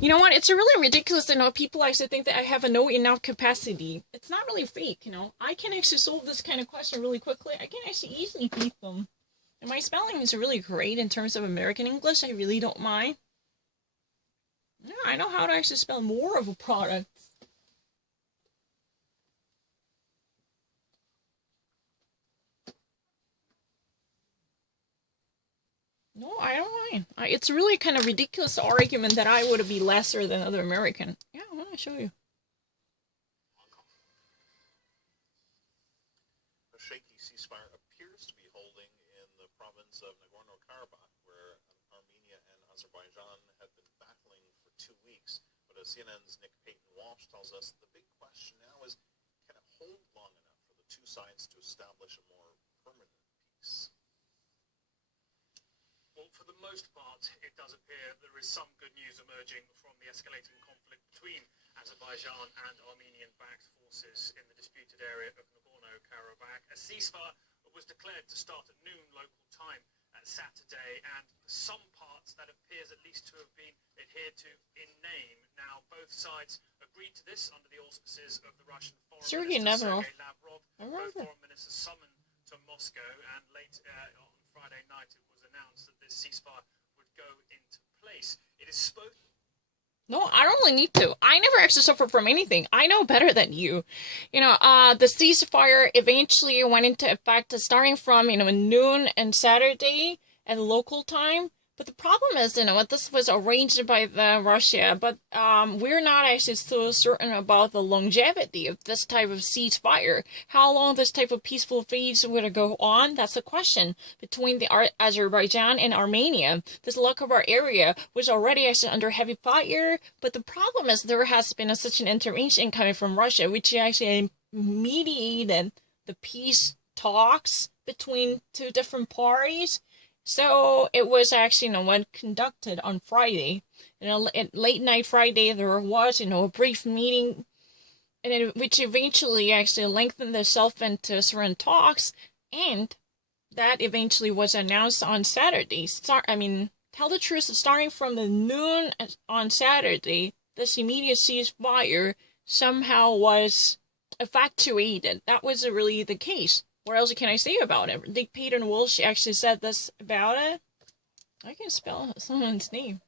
You know what? It's really ridiculous to know people actually think that I have a no enough capacity. It's not really fake, you know. I can actually solve this kind of question really quickly. I can actually easily beat them. And my spelling is really great in terms of American English. I really don't mind. Yeah, I know how to actually spell more of a product. No, I don't mind. It's really kind of ridiculous argument that I would be lesser than other American. Yeah, I want to show you. A shaky ceasefire appears to be holding in the province of Nagorno-Karabakh, where Armenia and Azerbaijan have been battling for 2 weeks. But as CNN's Nick Payton-Walsh tells us, the big question now is, can it hold long enough for the two sides to establish a more permanent peace? Well, for the most part, it does appear there is some good news emerging from the escalating conflict between Azerbaijan and Armenian-backed forces in the disputed area of Nagorno-Karabakh. A ceasefire was declared to start at noon local time Saturday, and for some parts that appears at least to have been adhered to in name. Now, both sides agreed to this under the auspices of the Russian Foreign Minister Sergei Lavrov. Both foreign ministers summoned to Moscow, and late on Friday night it was announced that this ceasefire would go into place. It is spoken. No, I don't really need to. I never actually suffered from anything. I know better than you. You know, the ceasefire eventually went into effect starting from, noon and Saturday at local time. But the problem is, this was arranged by Russia, but we're not actually so certain about the longevity of this type of ceasefire. How long this type of peaceful phase would go on? That's the question. Between the Azerbaijan and Armenia, this Oktober area was already actually under heavy fire, but the problem is there has been such an intervention coming from Russia, which actually mediated the peace talks between two different parties. So it was actually, conducted on Friday. At late night Friday, there was, a brief meeting, which eventually actually lengthened itself into certain talks, and that eventually was announced on Saturday. Tell the truth, starting from the noon on Saturday, this immediate ceasefire somehow was effectuated. That was really the case. What else can I say about it? Nick Payton-Walsh actually said this about it. I can spell someone's name.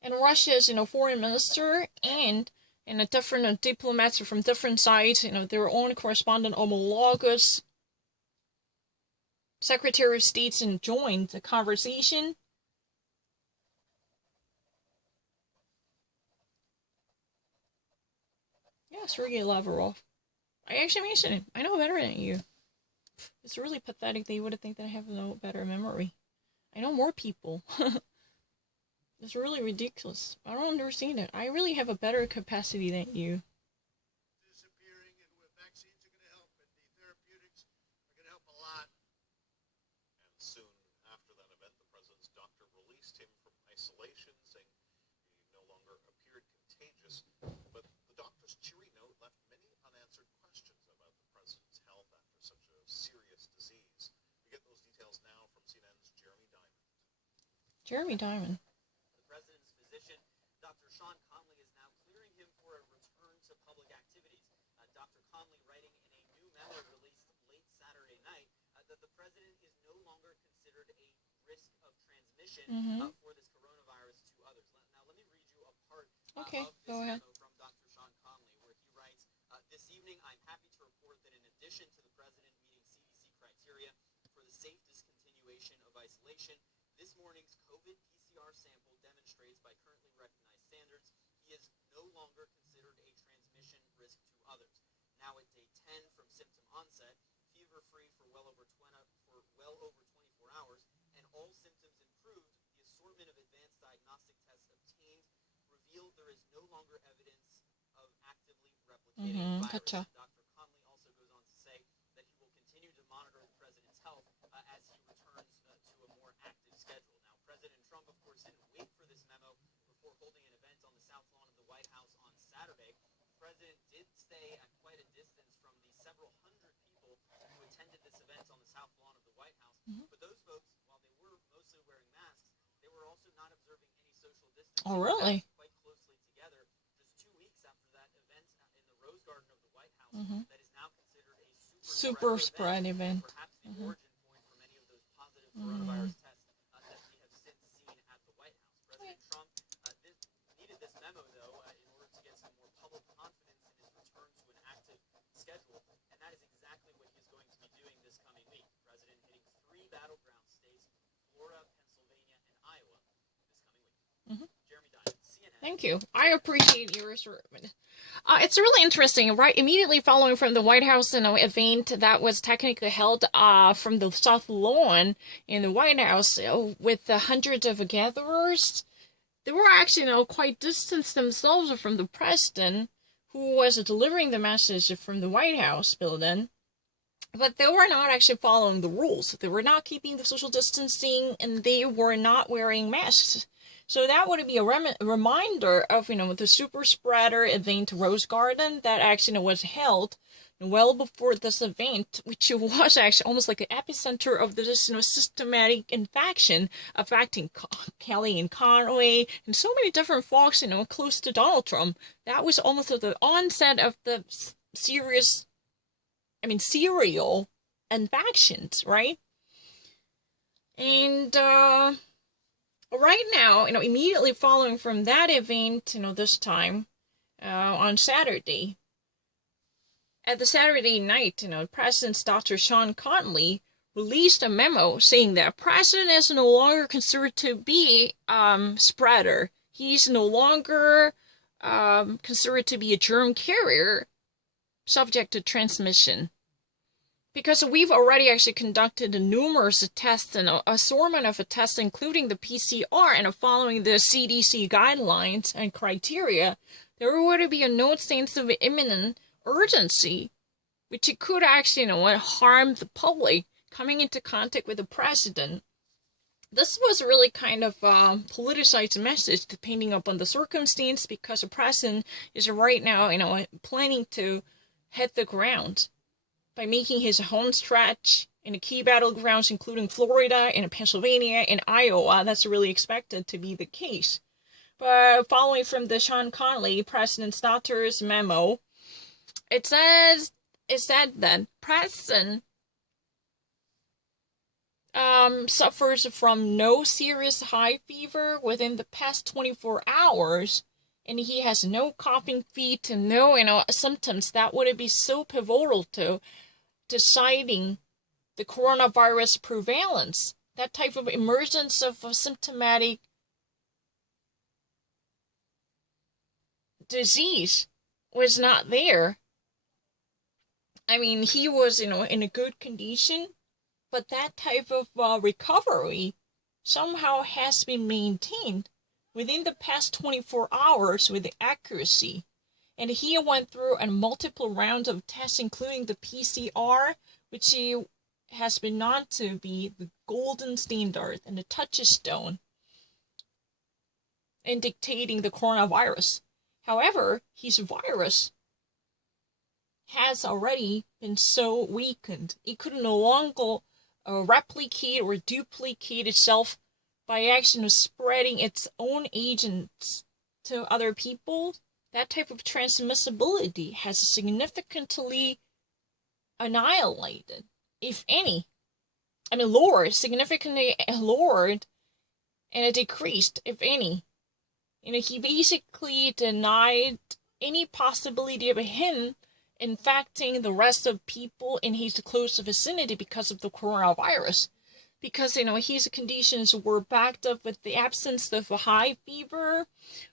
And Russia's, foreign minister and a different diplomats from different sides, their own correspondent homologous Secretary of States and joined the conversation. Yeah, Sergei Lavrov. I actually mentioned it. I know better than you. It's really pathetic that you would think that I have no better memory. I know more people. It's really ridiculous. I don't understand it. I really have a better capacity than you. Disappearing, and with vaccines are going to help, and the therapeutics are going to help a lot. And soon after that event, the president's doctor released him from isolation, saying he no longer appeared contagious. But the doctor's cheery note left many unanswered questions about the president's health after such a serious disease. We get those details now from CNN's Jeremy Diamond. Jeremy Diamond. The president's physician, Dr. Sean Conley, is now clearing him for a return to public activities. Dr. Conley writing in a new memo released late Saturday night that the president is no longer considered a risk of transmission for this coronavirus to others. Now, let me read you a part of this memo from Dr. Sean Conley, where he writes, this evening, I'm happy to report that in addition to the president meeting CDC criteria for the safe discontinuation of isolation, this morning's COVID PCR sample demonstrates by currently recognized standards he is no longer considered a transmission risk to others. Now at day 10 from symptom onset, fever-free for well over 24 hours, and all symptoms improved, the assortment of advanced diagnostic tests obtained revealed there is no longer evidence of actively replicating virus. Dr. Conley also goes on to say that he will continue to monitor the president's health as he returns to a more active schedule. Now, President Trump, of course, didn't wait for this memo before holding an event on the South Lawn of the White House on Saturday. The president did stay at quite a distance from the several hundred people who attended this event on the South Lawn of the White House. But those folks, while they were mostly wearing masks, social distancing Oh, really? quite closely together. Just 2 weeks after that event in the Rose Garden of the White House, Mm-hmm. that is now considered a Super super spread event. perhaps the Mm-hmm. origin point for many of those positive coronavirus tests that we have since seen at the White House. President Trump needed this memo, though, in order to get some more public confidence in his return to an active schedule, and that is exactly what he is going to be doing this coming week. The president hitting 3 battleground states, Florida, Pennsylvania, and Iowa, this coming week. Mm-hmm. Jeremy Diamond, CNN. Thank you. I appreciate your assortment. It's really interesting, right? Immediately following from the White House, event that was technically held from the South Lawn in the White House with hundreds of gatherers, they were actually, quite distanced themselves from the president who was delivering the message from the White House building. But they were not actually following the rules. They were not keeping the social distancing, and they were not wearing masks. So that would be a reminder of, the super spreader event Rose Garden that actually was held well before this event, which was actually almost like an epicenter of this, systematic infection affecting Kelly and Conway and so many different folks, close to Donald Trump. That was almost at the onset of the serial infections, right? And, right now, immediately following from that event, this time, on Saturday, at the Saturday night, President's Dr. Sean Conley released a memo saying that President is no longer considered to be, spreader. He's no longer, considered to be a germ carrier subject to transmission. Because we've already actually conducted numerous tests and an assortment of tests, including the PCR, and following the CDC guidelines and criteria, there would be no sense of imminent urgency, which could actually, harm the public coming into contact with the president. This was really kind of a politicized message, depending upon the circumstance, because the president is right now, planning to hit the ground by making his home stretch in the key battlegrounds, including Florida and Pennsylvania and Iowa. That's really expected to be the case. But following from the Sean Conley, President's daughter's memo, it said that President suffers from no serious high fever within the past 24 hours, and he has no coughing fit and no, symptoms that would be so pivotal to deciding the coronavirus prevalence. That type of emergence of a symptomatic disease was not there. I mean, he was, in a good condition, but that type of recovery somehow has been maintained within the past 24 hours with accuracy. And he went through a multiple rounds of tests, including the PCR, which has been known to be the golden standard and the touchstone in dictating the coronavirus. However, his virus has already been so weakened, it could no longer replicate or duplicate itself by actually spreading its own agents to other people. That type of transmissibility has significantly annihilated, if any. Significantly lowered, and it decreased, if any. He basically denied any possibility of him infecting the rest of people in his close vicinity because of the coronavirus. Because, his conditions were backed up with the absence of a high fever,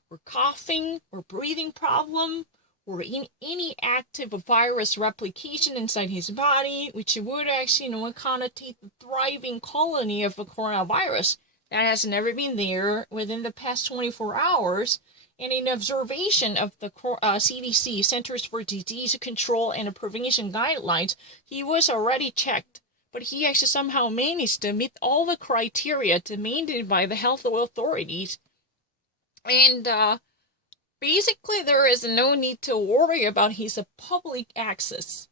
or coughing, or breathing problem, or any active virus replication inside his body, which would actually, connotate the thriving colony of a coronavirus that has never been there within the past 24 hours. And in observation of the CDC, Centers for Disease Control and Prevention guidelines, he was already checked. But he actually somehow managed to meet all the criteria demanded by the health authorities. And basically, there is no need to worry about his public access.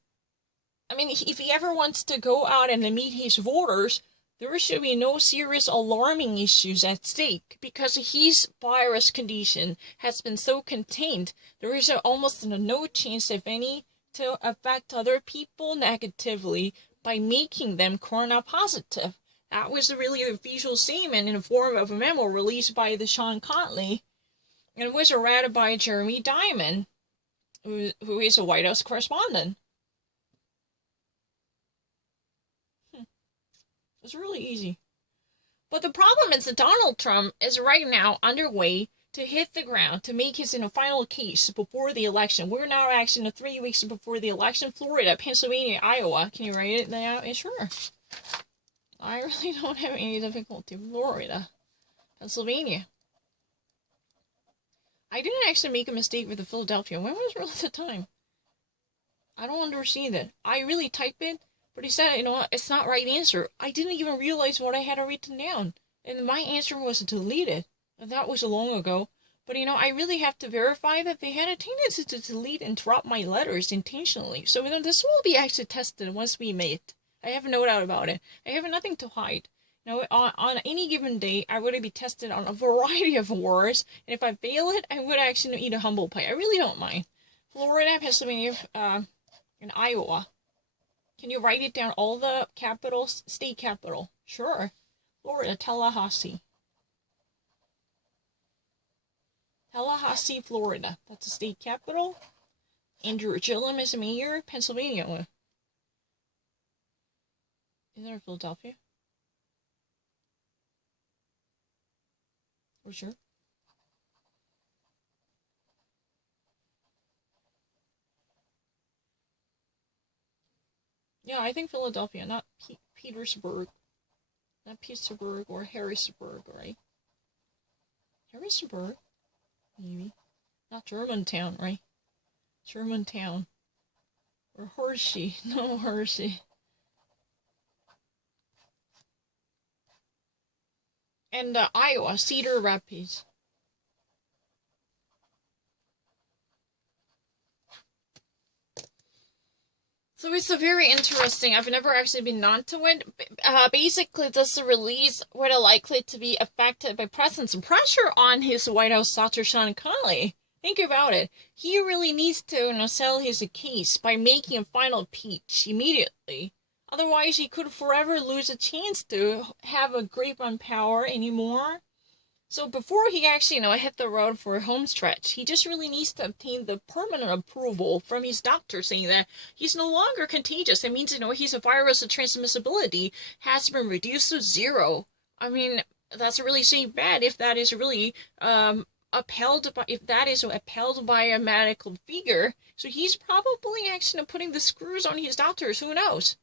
If he ever wants to go out and meet his voters, there should be no serious alarming issues at stake because his virus condition has been so contained. There is almost no chance, if any, to affect other people negatively by making them corona positive. That was really a official statement in the form of a memo released by the Sean Conley, and it was read by Jeremy Diamond, who is a White House correspondent. It's really easy. But the problem is that Donald Trump is right now underway to hit the ground to make his final case before the election. We're now actually 3 weeks before the election. Florida, Pennsylvania, Iowa. Can you write it down? Sure. I really don't have any difficulty. Florida, Pennsylvania. I didn't actually make a mistake with the Philadelphia. When was really the time? I don't understand it. I really typed it. But he said, it's not right answer. I didn't even realize what I had written down. And my answer was deleted. And that was long ago. But, I really have to verify that they had a tendency to delete and drop my letters intentionally. So, this will be actually tested once we meet. I have no doubt about it. I have nothing to hide. On any given day, I would be tested on a variety of words. And if I fail it, I would actually eat a humble pie. I really don't mind. Florida, Pennsylvania, and Iowa. Can you write it down, all the capitals, state capital? Sure. Florida, Tallahassee. Tallahassee, Florida. That's the state capital. Andrew Gillum is mayor. Pennsylvania. Is there Philadelphia? For sure. Yeah, I think Philadelphia, not Petersburg. Not Pittsburgh or Harrisburg, right? Harrisburg? Maybe. Not Germantown, right? Germantown. Or Hershey. No, Hershey. And Iowa, Cedar Rapids. So it's a very interesting. I've never actually been on to it. Basically, this release would likely to be affected by President's pressure on his White House Dr. Sean Conley. Think about it. He really needs to sell his case by making a final pitch immediately. Otherwise, he could forever lose a chance to have a grip on power anymore. So before he actually, hit the road for a home stretch, he just really needs to obtain the permanent approval from his doctor saying that he's no longer contagious. That means, his virus transmissibility has been reduced to 0. I mean, that's really saying bad if that is really upheld by a medical figure. So he's probably actually putting the screws on his doctors. Who knows?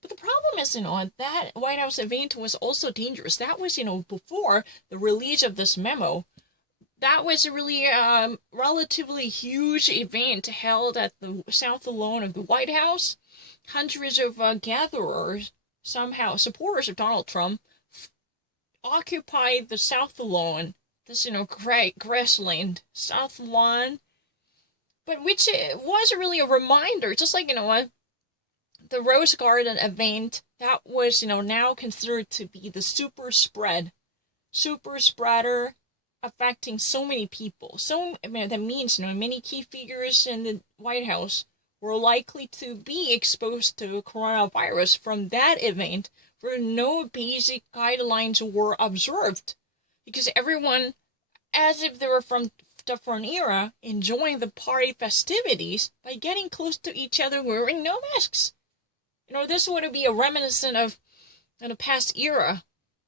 But the problem is, that White House event was also dangerous. That was, before the release of this memo. That was a really relatively huge event held at the south lawn of the White House. Hundreds of gatherers, somehow supporters of Donald Trump, occupied the south lawn. This, great grassland, south lawn. But which was really a reminder, just like, the Rose Garden event, that was, now considered to be the super spreader affecting so many people. So, that means, many key figures in the White House were likely to be exposed to coronavirus from that event where no basic guidelines were observed. Because everyone, as if they were from different era, enjoying the party festivities by getting close to each other wearing no masks. This would be a reminiscent of the past era.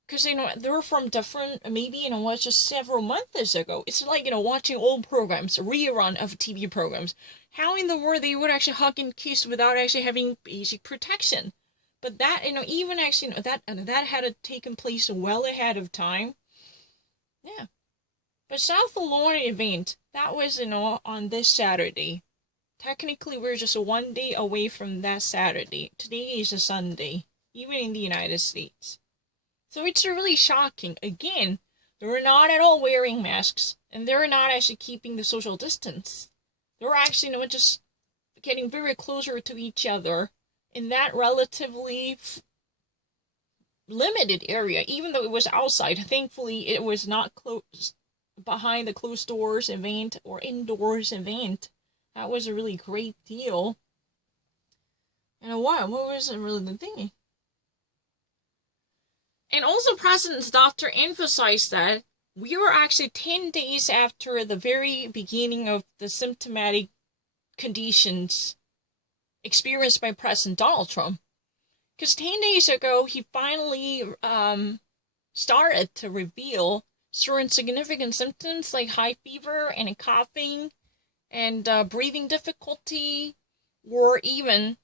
Because, they're from different, maybe, just several months ago. It's like, watching old programs, a rerun of TV programs. How in the world they would actually hug and kiss without actually having basic protection? But that, even actually, that had taken place well ahead of time. Yeah. But South Lawn event, that was, on this Saturday. Technically, we're just 1 day away from that Saturday. Today is a Sunday, even in the United States. So it's really shocking. Again, they're not at all wearing masks, and they're not actually keeping the social distance. They're actually, just getting very closer to each other in that relatively limited area, even though it was outside. Thankfully, it was not closed behind the closed doors event or indoors event. That was a really great deal. And what was really the thing? And also, President's doctor emphasized that we were actually 10 days after the very beginning of the symptomatic conditions experienced by President Donald Trump. Because 10 days ago, he finally started to reveal certain significant symptoms like high fever and coughing and breathing difficulty, or even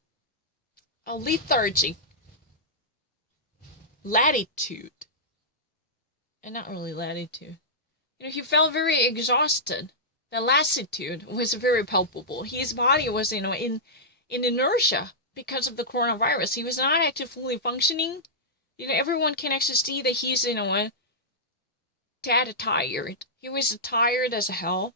a lethargy, latitude, and not really latitude. He felt very exhausted. The lassitude was very palpable. His body was, in inertia because of the coronavirus. He was not actually fully functioning. Everyone can actually see that he's, dead tired. He was tired as hell.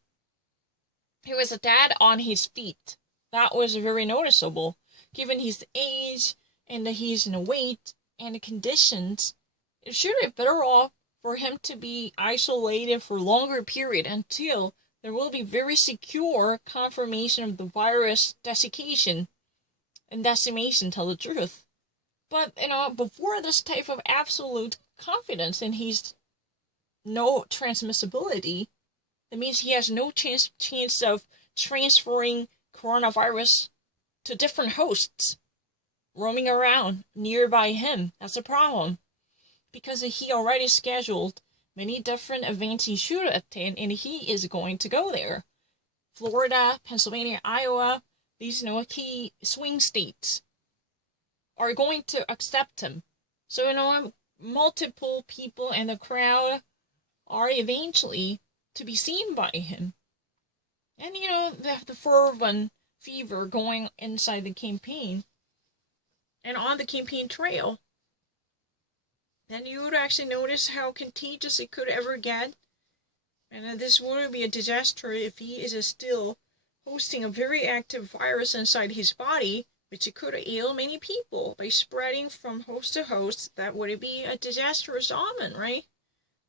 He was dead on his feet. That was very noticeable, given his age and that he's in weight and the conditions. It should be better off for him to be isolated for a longer period until there will be very secure confirmation of the virus desiccation and decimation, tell the truth. But, before this type of absolute confidence in his no transmissibility, that means he has no chance of transferring coronavirus to different hosts roaming around nearby him. That's a problem. Because he already scheduled many different events he should attend, and he is going to go there. Florida, Pennsylvania, Iowa, these key swing states are going to accept him. So, multiple people in the crowd are eventually to be seen by him. And, the fervent fever going inside the campaign and on the campaign trail. Then you would actually notice how contagious it could ever get. And this would be a disaster if he is still hosting a very active virus inside his body, which could ail many people by spreading from host to host. That would be a disastrous omen, right?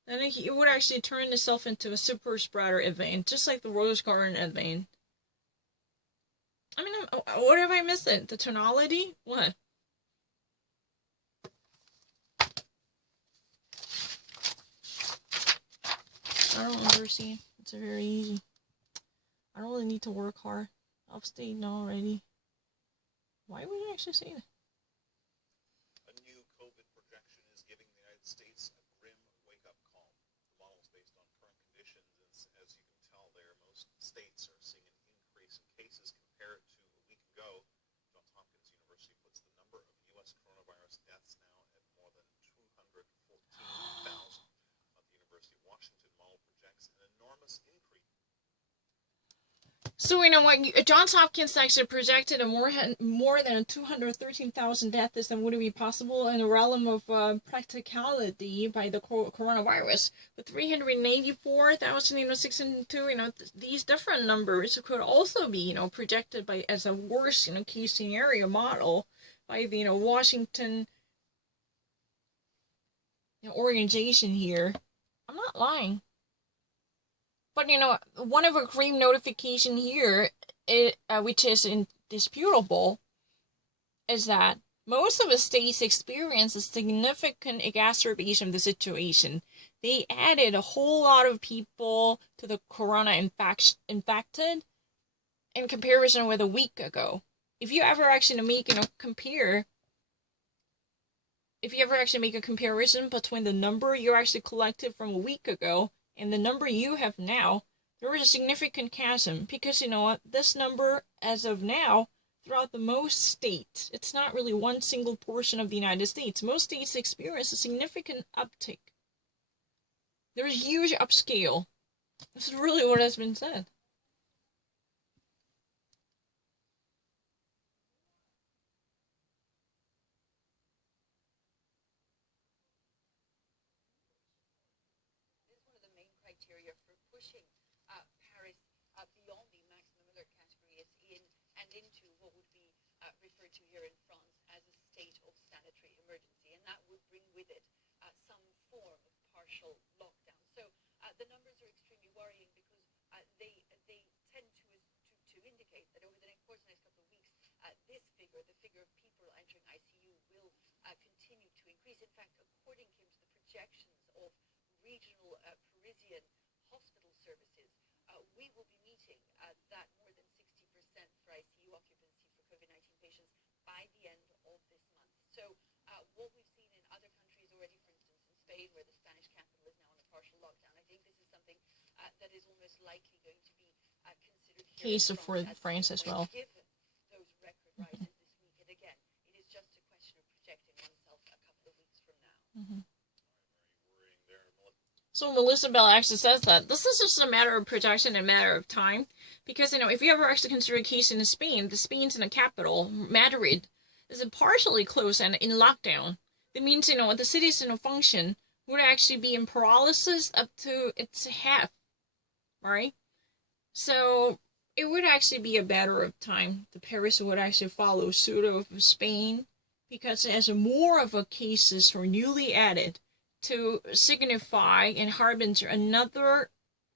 Then it would actually turn itself into a super spreader event, just like the Rose Garden event. I mean, what have I missed? The tonality? What? I don't understand. It's very easy. I don't really need to work hard. Upstate already. Why would you actually say that? A new COVID projection is giving the United States a grim wake-up call. The model is based on current conditions. As you can tell there, most states are seeing an increase in cases compared to a week ago. Johns Hopkins University puts the number of U.S. coronavirus deaths now at more than 214,000. The University of Washington model projects an enormous increase. So, what? Johns Hopkins actually projected a more than 213,000 deaths than would be possible in the realm of practicality by the coronavirus. But 384,602, these different numbers could also be, projected by as a worst, case scenario model by the, Washington organization here. I'm not lying. But, one of a green notification here, which is indisputable, is that most of the states experience a significant exacerbation of the situation. They added a whole lot of people to the corona infected in comparison with a week ago. If you ever actually make, if you ever actually make a comparison between the number you actually collected from a week ago and the number you have now, there is a significant chasm, because this number as of now throughout the most states, it's not really one single portion of the United States. Most states experience a significant uptick. There's a huge upscale. This is really what has been said. Criteria for pushing Paris beyond the maximum alert category it's in and into what would be referred to here in France as a state of standard sanitary emergency, and that would bring with it some form of partial lockdown. So the numbers are extremely worrying because they tend to indicate that over the course of the next couple of weeks, this figure, the figure of people entering ICU, will continue to increase. In fact, according, Kim, to the projections of regional Parisian hospital services, we will be meeting that more than 60% for ICU occupancy for COVID-19 patients by the end of this month. So what we've seen in other countries already, for instance, in Spain, where the Spanish capital is now on a partial lockdown, I think this is something that is almost likely going to be considered case for France as well. Given those record rises this week, and again, it is just a question of projecting oneself a couple of weeks from now. So Melissa Bell actually says that this is just a matter of projection and a matter of time, because if you ever actually consider a case in Spain, the Spain's in the capital, Madrid, is partially closed and in lockdown. It means the city's function would actually be in paralysis up to its half, right? So it would actually be a matter of time. The Paris would actually follow suit of Spain, because as more of a cases are newly added to signify and harbinger another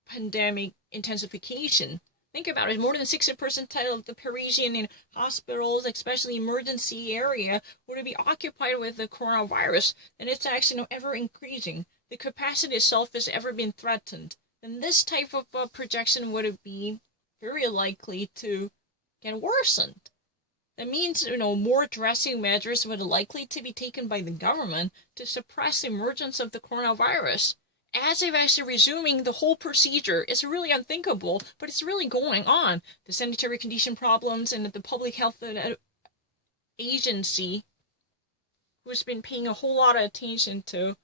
pandemic intensification. Think about it, more than 60% of the Parisian hospitals, especially emergency area, would be occupied with the coronavirus, and it's actually ever increasing. The capacity itself has ever been threatened. Then this type of projection would be very likely to get worsened. That means, more drastic measures would likely to be taken by the government to suppress the emergence of the coronavirus. As if actually resuming the whole procedure is really unthinkable, but it's really going on. The sanitary condition problems and the public health agency, who's been paying a whole lot of attention to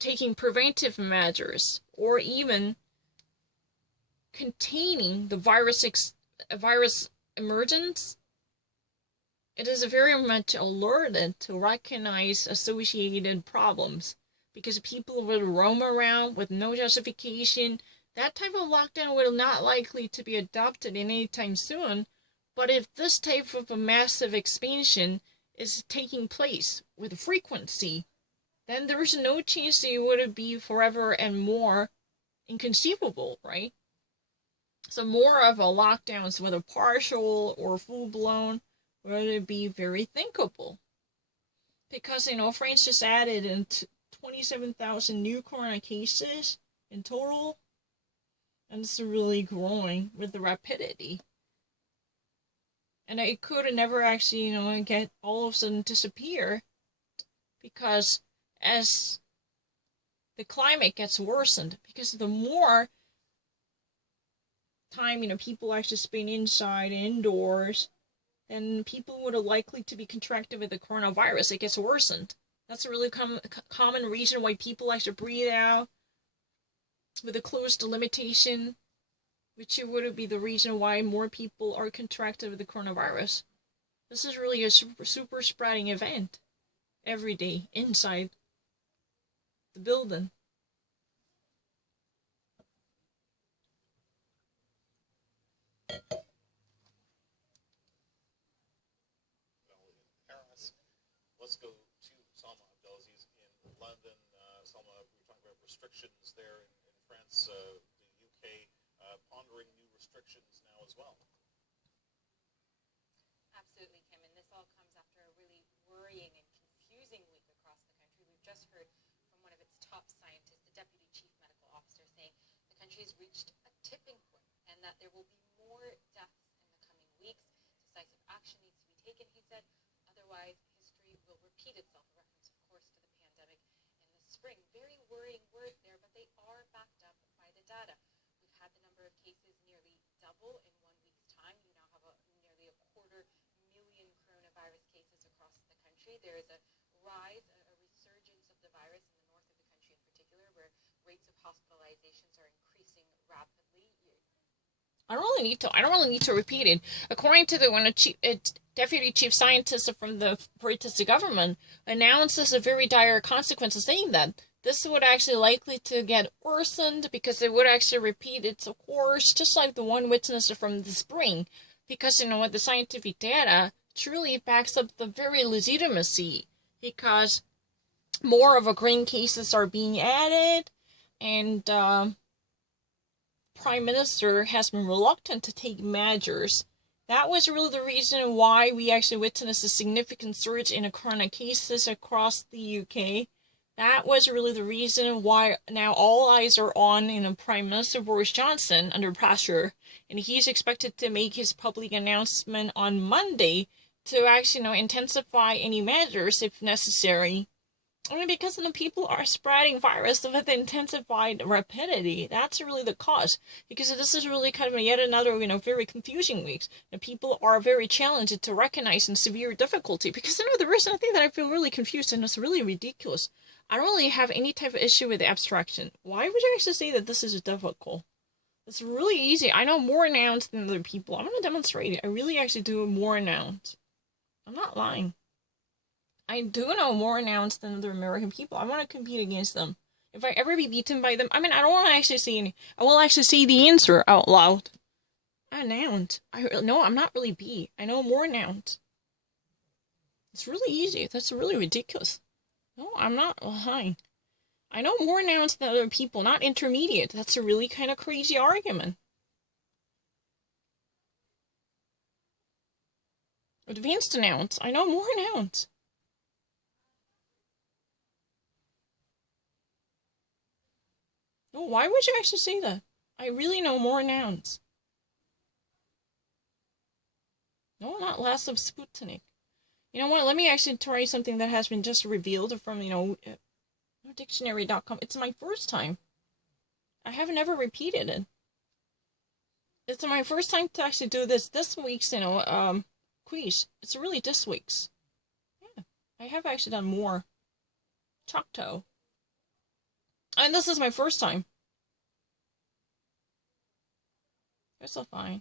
taking preventive measures, or even containing the virus emergence, it is very much alerted to recognize associated problems, because people would roam around with no justification. That type of lockdown will not likely to be adopted anytime soon, but if this type of a massive expansion is taking place with frequency, then there's no chance that it would be forever and more inconceivable, right? So more of a lockdowns, whether partial or full-blown, would be very thinkable. Because, France just added 27,000 new corona cases in total, and it's really growing with the rapidity. And it could never actually, get all of a sudden disappear, because as the climate gets worsened, because the more time, people actually spend inside, indoors, then people would have likely to be contracted with the coronavirus. It gets worsened. That's a really common reason why people actually breathe out with a close delimitation, which would be the reason why more people are contracted with the coronavirus. This is really a super spreading event every day inside the building. Let's go to Salma Abdelaziz in London. Salma, we were talking about restrictions there in France, the UK, pondering new restrictions now as well. Absolutely, Kim, and this all comes after a really worrying and confusing week across the country. We've just heard from one of its top scientists, the Deputy Chief Medical Officer, saying the country has reached a tipping point and that there will be more deaths in the coming weeks. Decisive action needs to be taken, he said, otherwise history will repeat itself. A reference, of course, to the pandemic in the spring. Very worrying words there, but they are backed up by the data. We've had the number of cases nearly double in 1 week's time. You now have nearly 250,000 coronavirus cases across the country. There is a rise, a resurgence of the virus in the north of the country in particular, where rates of hospitalizations are increasing rapidly. I don't really need to repeat it. According to the Deputy Chief Scientist from the British government announces a very dire consequence, saying that this would actually likely to get worsened because it would actually repeat its course, just like the one witnessed from the spring. Because, the scientific data truly backs up the very legitimacy, because more of a green cases are being added, and Prime Minister has been reluctant to take measures. That was really the reason why we actually witnessed a significant surge in corona cases across the UK. That was really the reason why now all eyes are on Prime Minister Boris Johnson under pressure, and he's expected to make his public announcement on Monday to actually intensify any measures if necessary. I mean, because the people are spreading virus with intensified rapidity. That's really the cause. Because this is really kind of yet another, very confusing week. And people are very challenged to recognize in severe difficulty. Because, there is something that I feel really confused, and it's really ridiculous. I don't really have any type of issue with the abstraction. Why would you actually say that this is difficult? It's really easy. I know more nouns than other people. I'm going to demonstrate it. I really actually do more nouns. I'm not lying. I do know more nouns than other American people. I want to compete against them. If I ever be beaten by them, I don't want to actually say any. I will actually say the answer out loud. Nouns. No, I'm not really B. I know more nouns. It's really easy. That's really ridiculous. No, I'm not lying. I know more nouns than other people, not intermediate. That's a really kind of crazy argument. Advanced nouns. I know more nouns. No, why would you actually say that? I really know more nouns. No, not less of Sputnik. You know what? Let me actually try something that has been just revealed from, dictionary.com. It's my first time. I have never repeated it. It's my first time to actually do this week's, quiz. It's really this week's. Yeah, I have actually done more. Choctaw. And this is my first time. It's so fine.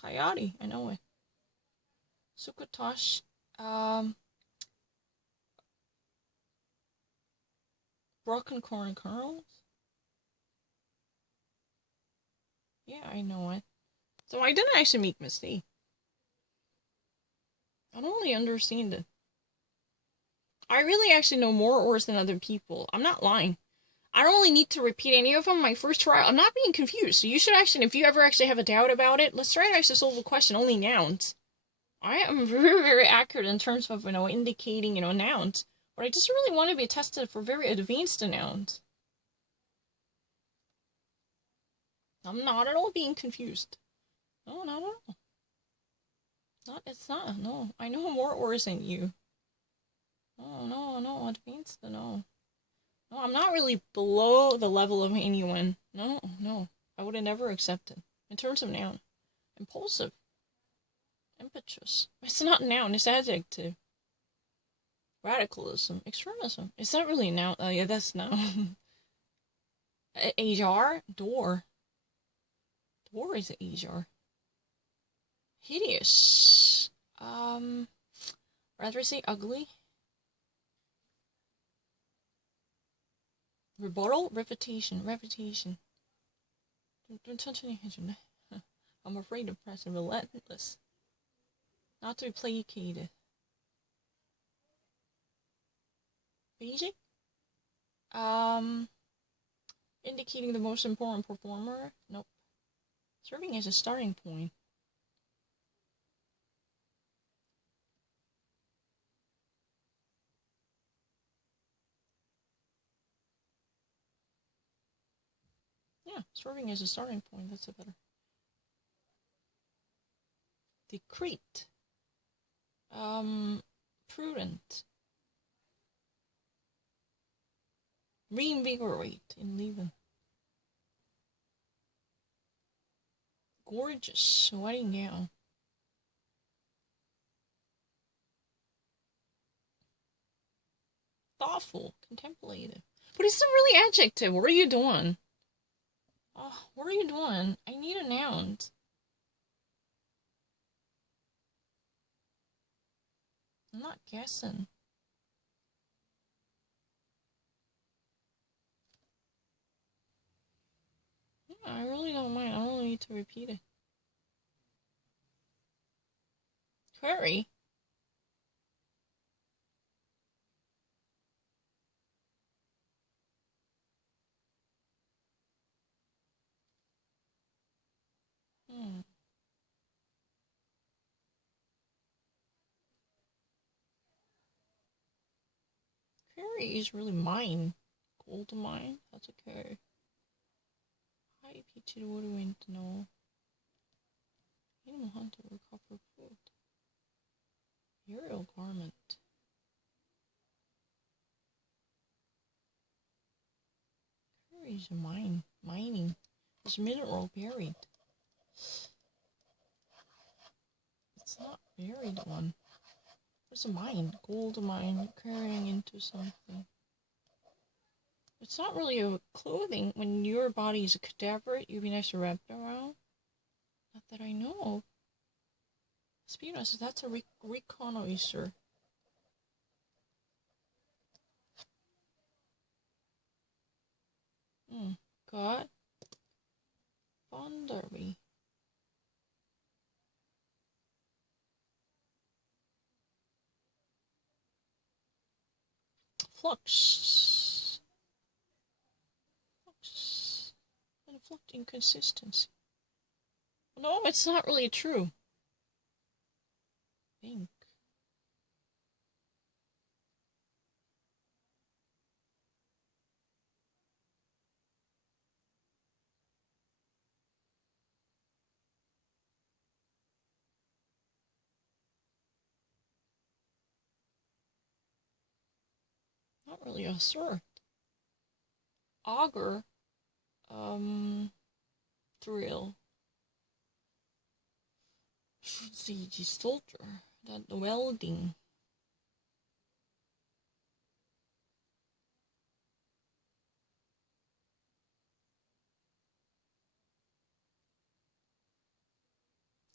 Coyote, I know it. Sukotosh, broken corn kernels. Yeah, I know it. So I didn't actually make a mistake. I don't really understand it. I really actually know more words than other people. I'm not lying. I don't really need to repeat any of them. My first try, I'm not being confused. So you should actually, if you ever actually have a doubt about it, let's try to actually solve the question. Only nouns. I am very, very accurate in terms of, indicating, nouns. But I just really want to be tested for very advanced nouns. I'm not at all being confused. No, not at all. It's not, no. I know more words than you. No, advanced, no. No, I'm not really below the level of anyone. No. I would have never accepted. In terms of noun. Impulsive. Impetuous. It's not noun, it's adjective. Radicalism. Extremism. Is that really a noun? Oh, yeah, that's noun. Ajar? Door. Door is ajar. Hideous. Rather say ugly. Rebuttal? Refutation. Don't touch any attention. I'm afraid of pressing relentless. Not to be placated. Basic? Indicating the most important performer? Nope. Serving as a starting point. Yeah, serving as a starting point, that's a better. Decrete. Prudent. Reinvigorate in leaving. Gorgeous wedding gown. Thoughtful, contemplative. But it's not really adjective. What are you doing? Oh, what are you doing? I need a noun. I'm not guessing. Yeah, I really don't mind. I don't need to repeat it. Query? Query is really mine. Gold mine? That's okay. High pitched whirlwind no. Animal hunter recover food. Aerial garment. Query is mine. Mining. There's mineral buried. It's not buried one. There's a mine. Gold mine carrying into something. It's not really a clothing. When your body is a cadaver, you'd be nice to wrap it around. Not that I know of. Spinos, that's a reconnoisseur. Got Bonderby. Flux. And flux inconsistency. No, it's not really true. Pink. Not really a sword. Auger. Drill. The soldier. That welding.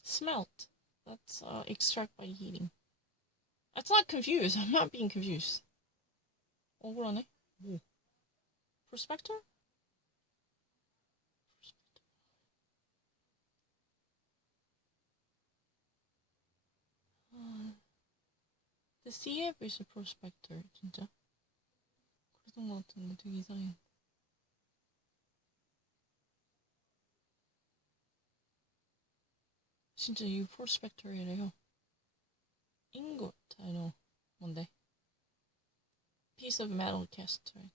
Smelt. That's extract by heating. That's not confused. I'm not being confused. 억울하네. 뭐? Prospector? The CF is a prospector, 진짜? 그랬던 것 같은데 되게 이상해. 진짜 이 prospector이래요. Ingot, I know. 뭔데? Piece of metal cast, right?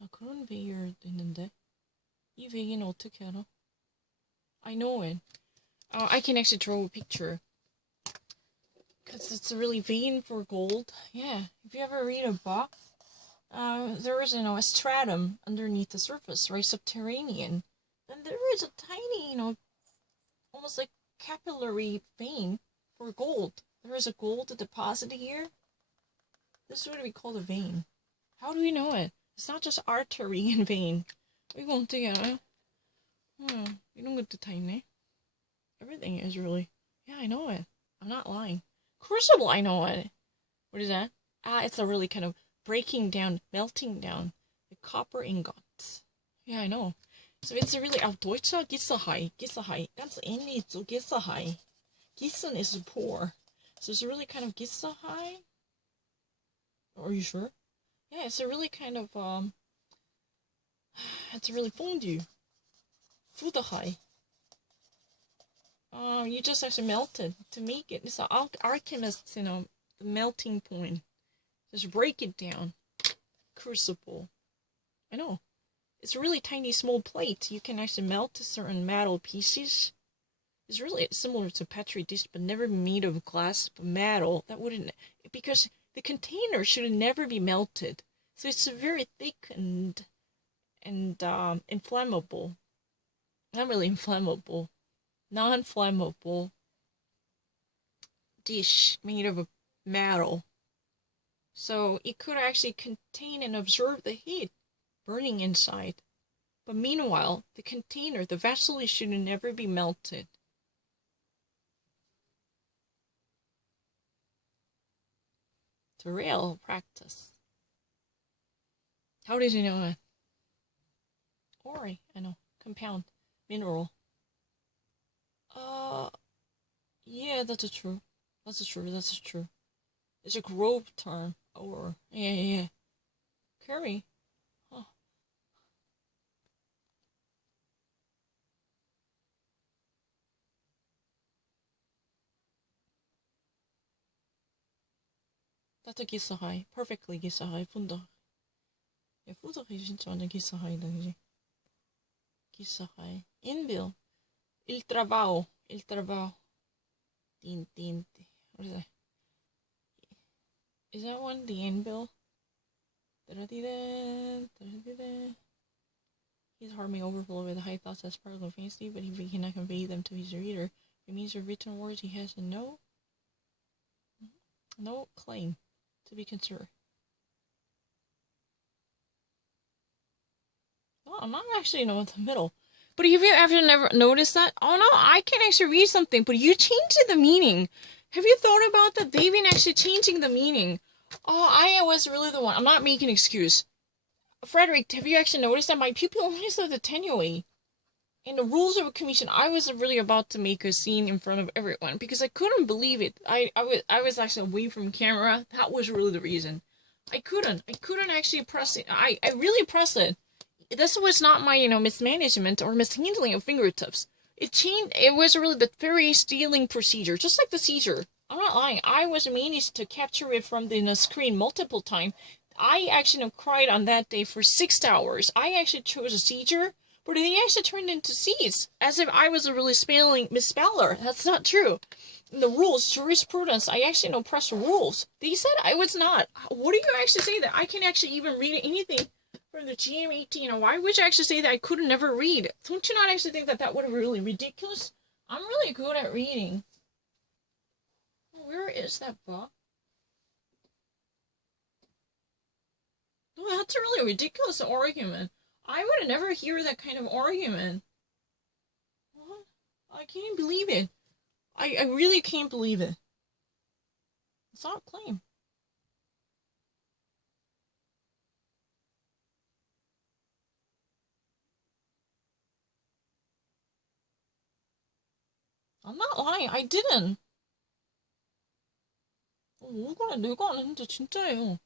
아, 그런 베이어도 있는데? 이 베이는 어떻게 알아? I know it. I can actually draw a picture. Because it's really vein for gold. Yeah, if you ever read a book, there is, a stratum underneath the surface, right? Subterranean. Then there is a tiny, almost like capillary vein for gold. There is a gold deposit here. This would be called a vein. How do we know it? It's not just artery and vein. 이거 어떻게 알아요? 이런 것도 다 있네. Everything is really... Yeah, I know it. I'm not lying. Crucible, I know it. What is that? It's a really kind of breaking down, melting down the copper ingots. Yeah, I know. So it's a really... Auf Deutsch, Gissahai. Ganz ähnlich zu Gissahai. Gissen is poor. So it's a really kind of Gissahai. Are you sure? Yeah, it's a really kind of, it's a really fondue. Fudahai. You just have to melt it to make it. It's an alchemist's, the melting point. Just break it down. Crucible. I know. It's a really tiny, small plate. You can actually melt certain metal pieces. is really similar to Petri dish, but never made of glass, but metal. That wouldn't, because the container should never be melted. So it's very thick and inflammable. Not really inflammable, non-flammable dish made of metal. So it could actually contain and absorb the heat burning inside. But meanwhile, the container, the vessel, should never be melted. It's a real practice. How did you know it? Ori, I know. Compound. Mineral. Yeah, that's true. That's true. It's a grove term. Or, yeah. Curry. Huh. That's a 기사하이. Perfectly 기사하이. 분덕. 야, 분덕이 진짜 완전 기사하이다, 그지? 기사하이. Inbill. Il trabajo. Tin. What is that? Is that one the inbill? His heart may overflow with high thoughts that sparkle of fancy, but he cannot convey them to his reader. It means the written words he has no claim to be considered. Well, I'm not actually in the middle. But have you ever never noticed that? Oh no, I can actually read something, but you changed the meaning. Have you thought about that? They've been actually changing the meaning. Oh, I was really the one. I'm not making an excuse. Frederick, have you actually noticed that my pupil only said attenuate? In the rules of a commission, I was really about to make a scene in front of everyone because I couldn't believe it. I was actually away from camera. That was really the reason. I couldn't actually press it. I really pressed it. This was not my, mismanagement or mishandling of fingertips. It changed. It was really the very stealing procedure, just like the seizure. I'm not lying. I was managed to capture it from the screen multiple times. I actually cried on that day for 6 hours. I actually chose a seizure, but they actually turned into C's, as if I was a really misspeller. That's not true. In the rules, jurisprudence, I actually press the rules. They said I was not. What do you actually say that I can actually even read anything from the GM18? Why would you actually say that I could never read? Don't you not actually think that that would be really ridiculous? I'm really good at reading. Where is that book? Well, that's a really ridiculous argument. I would never hear that kind of argument. What? I can't believe it. I really can't believe it. It's not a claim. I'm not lying. I didn't. 내가 안 했는데 진짜예요.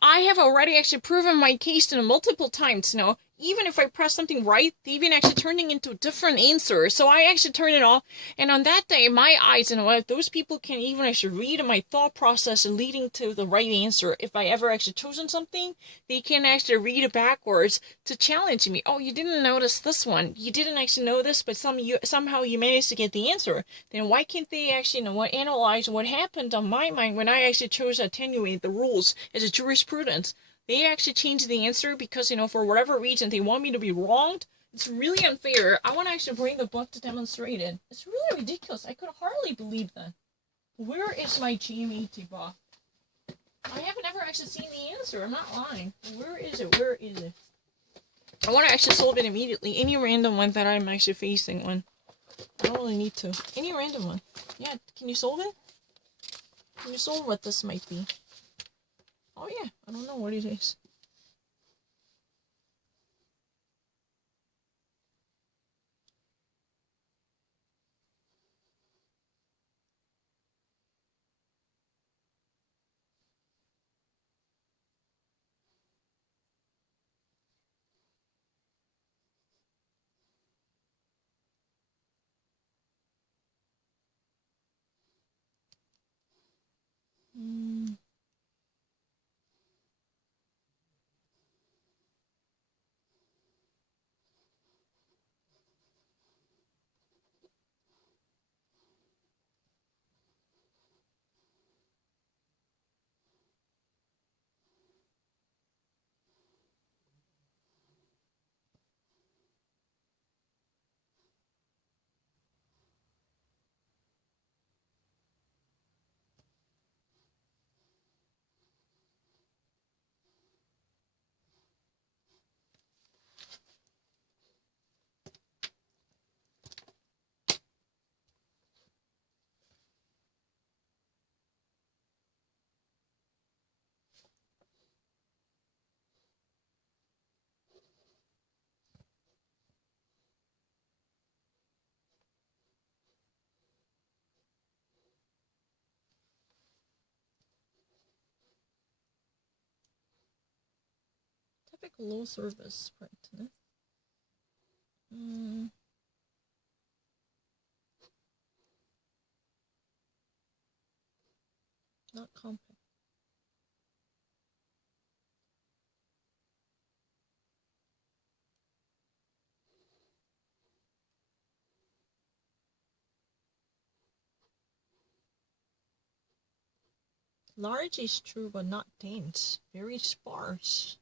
I have already actually proven my case multiple times, Even if I press something right, they even actually turning into a different answer. So I actually turn it off. And on that day, my eyes, if those people can even actually read my thought process leading to the right answer. If I ever actually chosen something, they can actually read it backwards to challenge me. Oh, you didn't notice this one. You didn't actually know this, but somehow you managed to get the answer. Then why can't they actually analyze what happened on my mind when I actually chose to attenuate the rules as a jurisprudence? They actually changed the answer because, for whatever reason, they want me to be wronged. It's really unfair. I want to actually bring the book to demonstrate it. It's really ridiculous. I could hardly believe that. Where is my GMET book? I have never actually seen the answer. I'm not lying. Where is it? I want to actually solve it immediately. Any random one that I'm actually facing one. I don't really need to. Any random one. Yeah, can you solve it? Can you solve what this might be? Oh yeah, I don't know what it is. typical low service brightness. Not compact. Large is true, but not dense. Very sparse.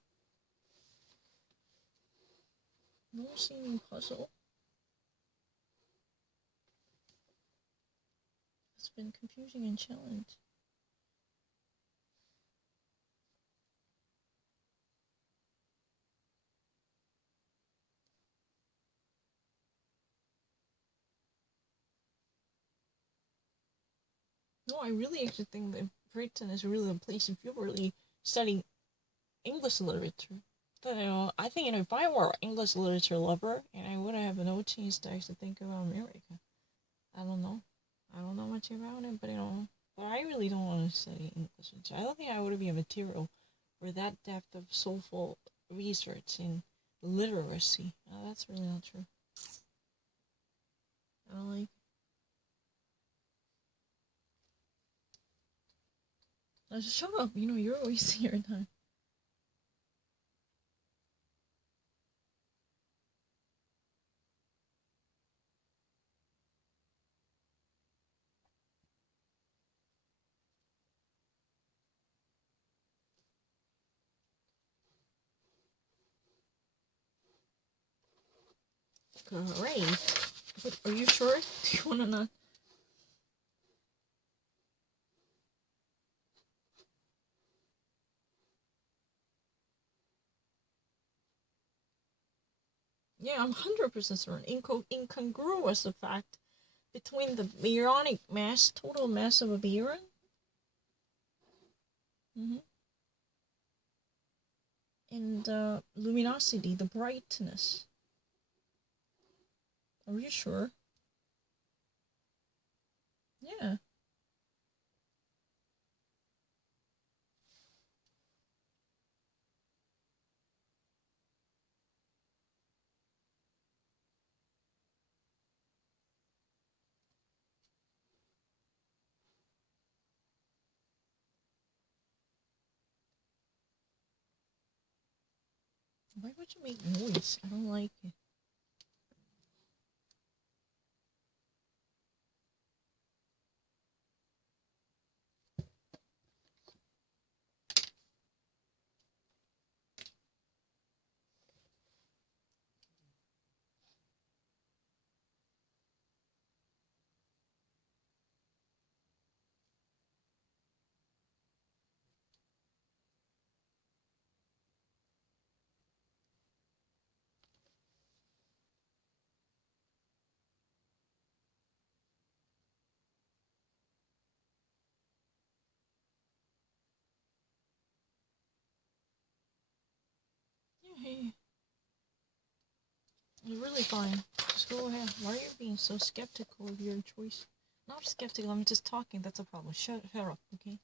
No seeming puzzle. It's been confusing and challenging. No, I really actually think that Britain is really a place if you're really studying English literature. That, I think if I were an English literature lover, and I would have no chance to actually think about America. I don't know. I don't know much about it, but but I really don't want to study English literature. I don't think I would be a material for that depth of soulful research in literacy. That's really not true. I don't like. Just shut up. You're wasting your time. Great. But are you sure? Do you want to not? Yeah, I'm 100% certain. Incongruous the fact between the baronic mass, total mass of a baron. And luminosity, the brightness. Are you sure? Yeah. Why would you make noise? I don't like it. Yeah, hey. It's really fine. Just go ahead. Why are you being so skeptical of your choice? Not skeptical, I'm just talking. That's a problem. Shut up, okay?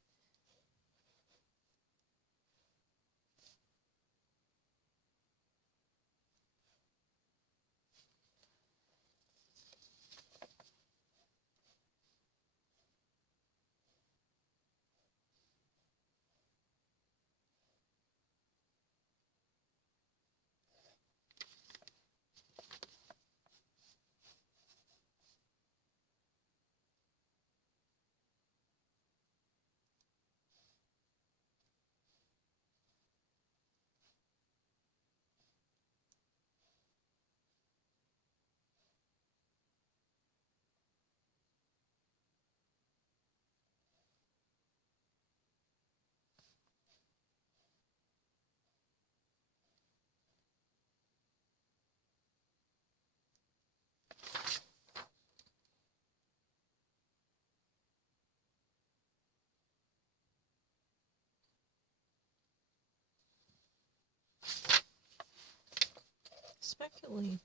Speculate.